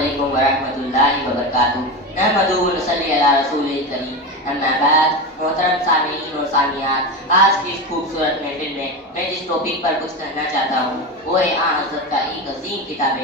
अस्सलामुअलैकुम वरहमतुल्लाहि वबरकातुहू। नहमदुहु व नसल्ली अला रसूलिल करीम। अम्मा बाद, मोहतरम सामीईन और सामियात, आज की इस खूबसूरत महफिल में मैं जिस टॉपिक पर कुछ कहना चाहता हूँ वो है हज़रत का एक अजीम किताब।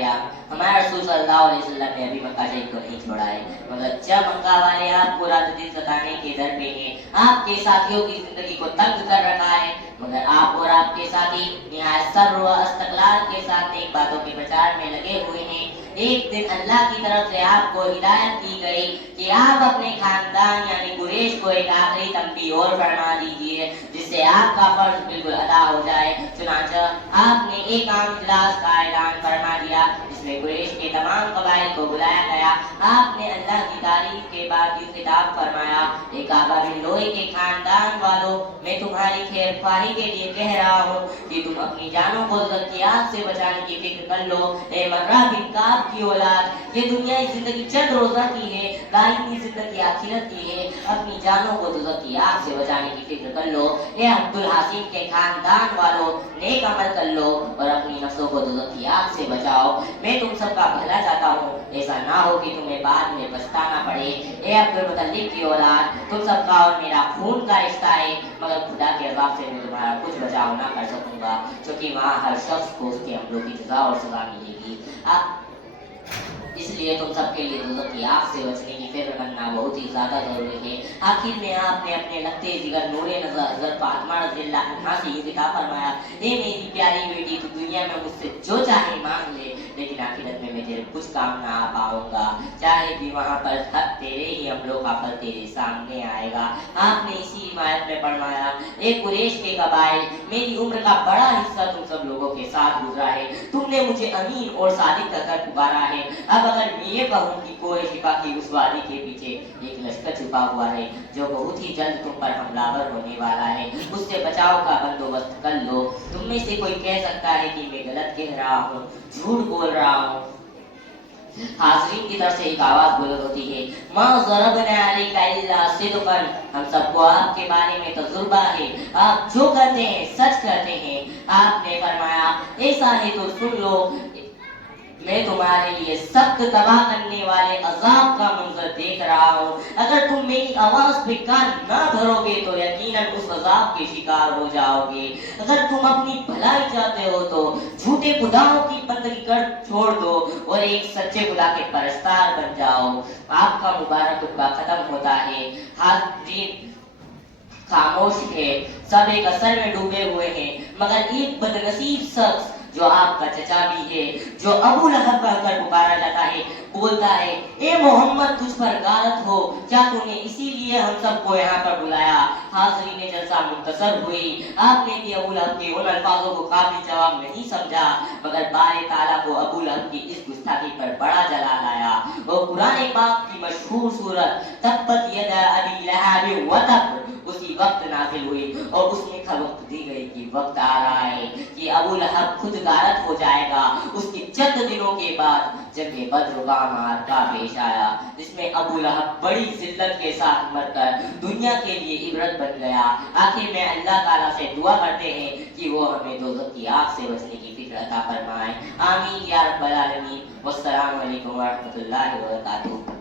हमारे रसूल सल्लल्लाहु अलैहि वसल्लम ने अभी मक्का शरीफ को नहीं छोड़ा है, मगर जब मक्का वाले आपको रात दिन सताने के दर पे हैं, आपके साथियों की जिंदगी को तंग कर रखा है, मगर आप और आपके साथी निहायत सब्र व इस्तक़लाल के साथ नेक बातों के प्रचार में लगे हुए हैं। एक दिन अल्लाह की तरफ से आपको हिदायत की गई कि आप अपने खानदान यानी कुरैश को एक आखिरी तंबीह और फरमा दीजिए जिससे आपका फर्ज बिल्कुल अदा हो जाए। चुनांचे आपने एक आम इजलास का ऐलान फरमा दिया जिसमें कुरैश के तमाम कबाइल को बुलाया गया। आपने अल्लाह की तारीफ के बाद यूं खिताब फरमाया, एक आबा बिन लोई के खानदान वालों, मैं तुम्हारी खैरख्वाही के लिए कह रहा हूँ कि तुम अपनी जानों को ज़ियादत से बचाने की फिक्र कर लो। ए मर्रा बिन काब की औलाद, ये दुनिया की जिंदगी चंद रोजा की है, दायमी जिंदगी आखिरत की है। अपनी जानों को दोज़ख की आग से बचाने की फिक्र कर लो। ए अब्दुल हासिम के खानदान वालों, नेक अमल कर लो और अपनी नफ्सों को दोज़ख की आग से बचाओ। मैं तुम सबका भला चाहता हूँ, ऐसा ना हो कि तुम्हें बाद में पछताना पड़े। ए अब्दुल मुतल्लिब की औलाद, तुम सबका और मेरा खून का रिश्ता है, मगर खुदा के अज़ाब से मैं तुम्हारा कुछ बचाव ना कर सकूंगा, क्योंकि वहाँ हर शख्स को उसके अमलों की सजा और सजा मिलेगी। इसलिए तुम सबके लिए दोज़ख की आग से बचने की फिक्र करना बहुत ही ज्यादा जरूरी है। आखिर में आपने अपने लगते जिगर नूरे नज़र हज़रत फातिमा रज़ियल्लाहु अन्हा से ये खिताब फरमाया, हे मेरी प्यारी बेटी, तू दुनिया में मुझसे जो चाहे मांग ले, लेकिन आखिरत में मैं तेरे कुछ काम ना आ पाऊंगा, चाहे भी वहाँ पर हक तेरे ही अमलों का फल तेरे सामने आएगा। आपने इसी हिमायत में फरमाया, एक कुरैश के कबाइल, मेरी उम्र का बड़ा हिस्सा तुम सब लोगों के साथ गुजरा है, तुमने मुझे अमीन और सादिक कहकर पुकारा है। अब अगर मैं ये कहूँ कि कोई शिफा की उस वादी के पीछे एक लश्कर छुपा हुआ है जो बहुत ही जल्द तुम पर हमलावर होने वाला है, उससे बचाव का बंदोबस्त कर लो। तुम में से कोई कह सकता है कि मैं गलत कह रहा हूँ, झूठ बोल रहा हूँ। हाज़रीन की तरफ से एक आवाज बुलंद होती है, मा ज़रबना अलैका इल्ला सिद्क़न, हम सबको आपके बारे में तजुर्बा है, आप जो कहते हैं सच कहते हैं। आपने फरमाया, ऐसा है तो सुन लो, मैं तुम्हारे लिए सख्त तबाह करने वाले अजाब का मंजर देख रहा हूँ। अगर तुम मेरी आवाज पे कान ना धरोगे तो यकीनन उस अजाब के शिकार हो जाओगे। अगर तुम अपनी भलाई चाहते हो तो झूठे खुदाओं की बंदगी कर छोड़ दो और एक सच्चे खुदा के परस्तार बन जाओ। आपका मुबारक खुतबा खत्म होता है। हाज़रीन खामोश है, सब एक असर में डूबे हुए हैं, मगर एक बदनसीब शख्स जो आपका चचा भी है, जो अबू लहब कहकर पुकारा जाता है, बोलता है, ए मोहम्मद तुझ पर गारत हो, क्या तूने इसीलिए हम सबको यहाँ पर बुलाया। हाज़रीन जलसा मुख्तसर हुई। आपने भी अबू लहब के उन अल्फाजों को काबिल जवाब नहीं समझा, मगर बारे ताला को अबू लहब की इस गुस्ताखी पर बड़ा जलाल आया। वो कुरान पाक की मशहूर सूरत तब्बत यदा अबी लहब व तब उसी वक्त नाज़िल हुई और उसमें खबर दी गई कि वक्त आ रहा है कि अबू लहब खुद गारत हो जाएगा। उसके चंद दिनों के बाद जब ये बद्र का मार्का पेश आया जिसमें अबू लहब बड़ी जिल्लत के साथ मरकर दुनिया के लिए इबरत बन गया। आखिर में अल्लाह ताला से दुआ करते हैं कि वो हमें दोज़ख की आग से बचने की फिक्र अता फरमाए। आमीन या रब्बल आलमीन। वस्सलामु अलैकुम व रहमतुल्लाहि व बरकातुहू।